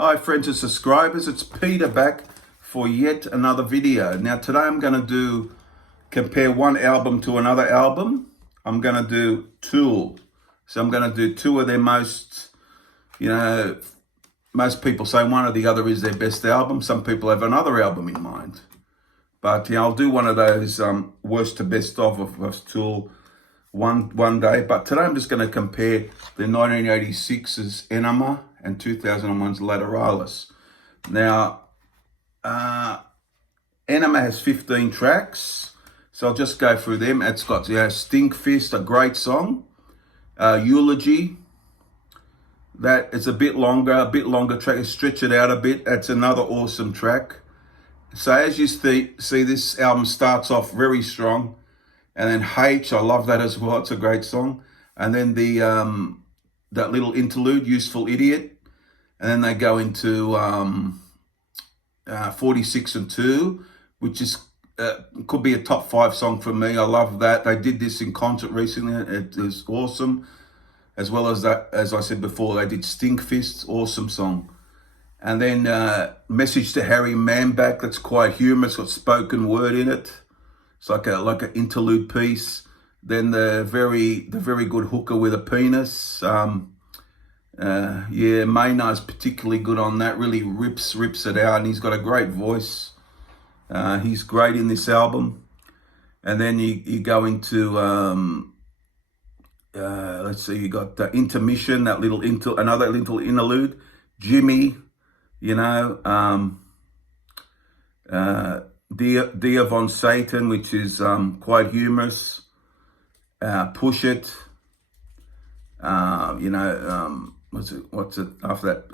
Hi friends and subscribers, it's Peter back for yet another video. Now today I'm going to compare one album to another album. I'm going to do Tool. So I'm going to do two of their most people say one or the other is their best album. Some people have another album in mind. But I'll do one of those worst to best of Tool one day. But today I'm just going to compare the 1986's Ænima and 2001's Lateralus. Now, Ænima has 15 tracks, so I'll just go through them. It's got Stinkfist, a great song. Eulogy, that is a bit longer track. Stretch it out a bit. That's another awesome track. So as you see, this album starts off very strong, and then H, I love that as well. It's a great song. And then the that little interlude, Useful Idiot, and then they go into 46 and 2, which is could be a top 5 song for me. I love that. They did this in concert recently. It is awesome. As well as that, as I said before, they did Stinkfist, awesome song. And then Message to Harry Manback, that's quite humorous, got spoken word in it. It's like an interlude piece. Then the very good Hooker with a Penis. Maynard's particularly good on that. Really rips it out, and he's got a great voice. He's great in this album. And then you go into let's see, you got the Intermission, that another little interlude. Jimmy, Dia von Satan, which is quite humorous. Push It. What's it after that?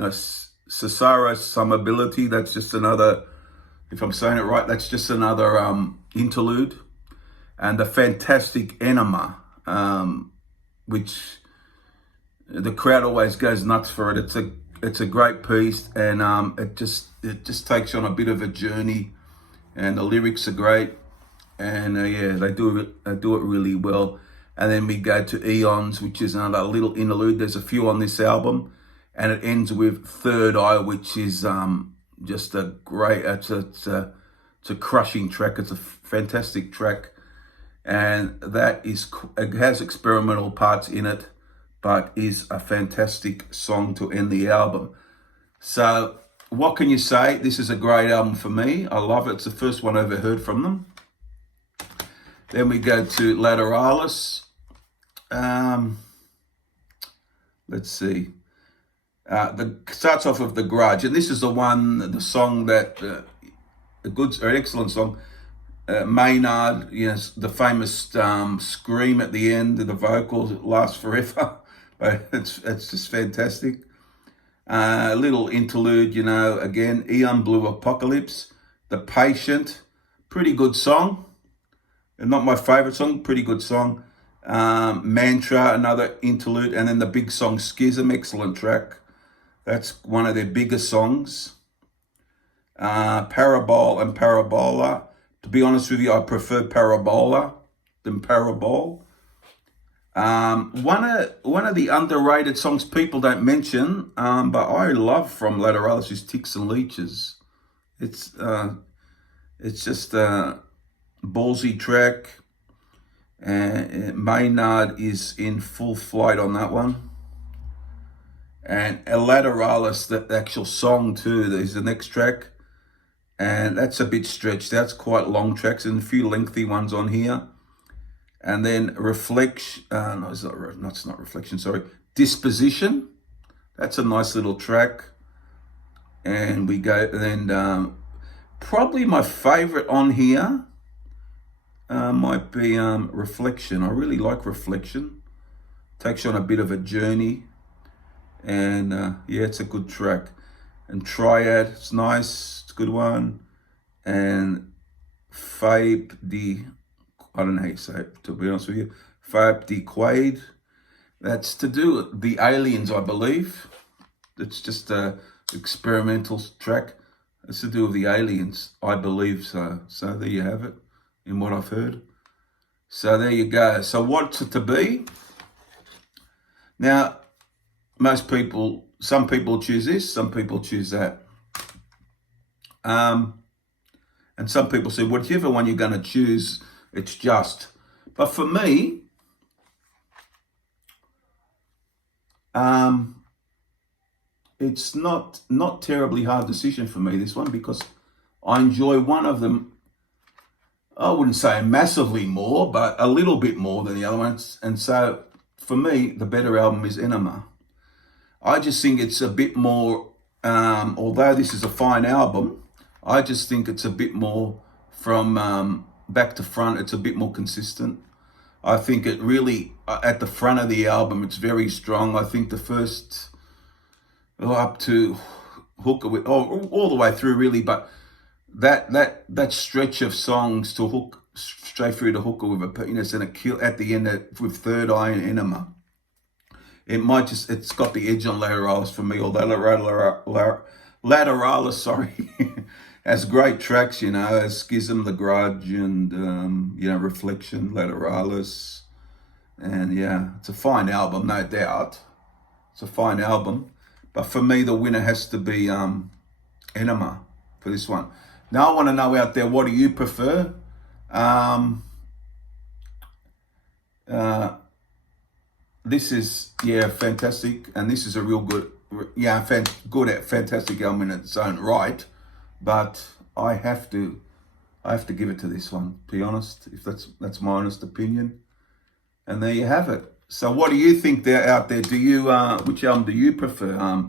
Cesaro Summability. That's just another, if I'm saying it right, that's just another interlude. And the fantastic Ænima, which the crowd always goes nuts for it. It's a great piece, and it just takes you on a bit of a journey, and the lyrics are great, and they do it really well. And then we go to Eons, which is another little interlude. There's a few on this album, and it ends with Third Eye, which is just a great. It's a crushing track. It's a fantastic track, and it has experimental parts in it, but is a fantastic song to end the album. So what can you say? This is a great album for me. I love it. It's the first one I ever heard from them. Then we go to Lateralus. Let's see. Starts off with The Grudge, and this is the song that an excellent song. Maynard, the famous scream at the end of the vocals, it lasts forever, but it's just fantastic. Little interlude, again, Eon Blue Apocalypse, The Patient, pretty good song. Not my favorite song, pretty good song. Mantra, another interlude, and then the big song Schism, excellent track. That's one of their biggest songs. Parabol and Parabola. To be honest with you, I prefer Parabola than Parabol. One of the underrated songs people don't mention, but I love from Lateralus is Ticks and Leeches. It's just a ballsy track. Maynard is in full flight on that one. And Lateralus, the actual song too, is the next track. And that's a bit stretched. That's quite long tracks and a few lengthy ones on here. And then Reflection, it's not Reflection, sorry. Disposition. That's a nice little track. And we go, and then probably my favorite on here might be Reflection. I really like Reflection. Takes you on a bit of a journey. And it's a good track. And Triad, it's nice, it's a good one. And I don't know how you say it, to be honest with you. Fabe de Quaid, that's to do with the aliens, I believe. It's just a experimental track. It's to do with the aliens, I believe so. So there you have it, in what I've heard. So there you go. So what's it to be? Now, most people some people choose this, some people choose that. And some people say, whichever one you're going to choose, it's just. But for me, it's not terribly hard decision for me, this one, because I enjoy one of them. I wouldn't say massively more, but a little bit more than the other ones. And so for me, the better album is Ænima. I just think it's a bit more, although this is a fine album, I just think it's a bit more from back to front, it's a bit more consistent. I think it really, at the front of the album, it's very strong. I think the first, up to Hooker, all the way through really, but that stretch of songs to hook straight through to Hooker with a penis and a kill at the end with Third Eye and Ænima. It's got the edge on Lateralus for me, although Lateralus, sorry, has great tracks, Schism, The Grudge, and, Reflection, Lateralus. And yeah, it's a fine album, no doubt. It's a fine album. But for me, the winner has to be Ænima for this one. Now I want to know out there, what do you prefer? This is, fantastic. And this is a real good, fantastic album in its own right. But I have to give it to this one, to be honest, if that's my honest opinion. And there you have it. So what do you think there out there? Do you, which album do you prefer?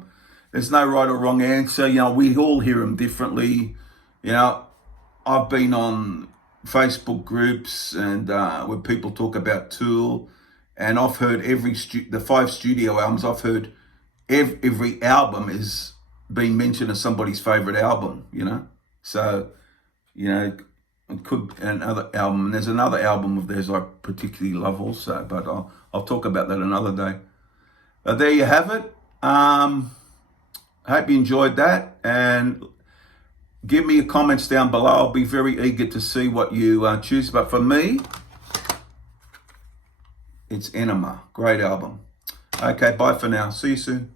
There's no right or wrong answer. We all hear them differently. I've been on Facebook groups and where people talk about Tool, and I've heard the 5 studio albums. I've heard every album is being mentioned as somebody's favorite album. So it could another album. And there's another album of theirs I particularly love also, but I'll talk about that another day. But there you have it. Hope you enjoyed that, and give me your comments down below. I'll be very eager to see what you choose. But for me, it's Ænima. Great album. Okay, bye for now. See you soon.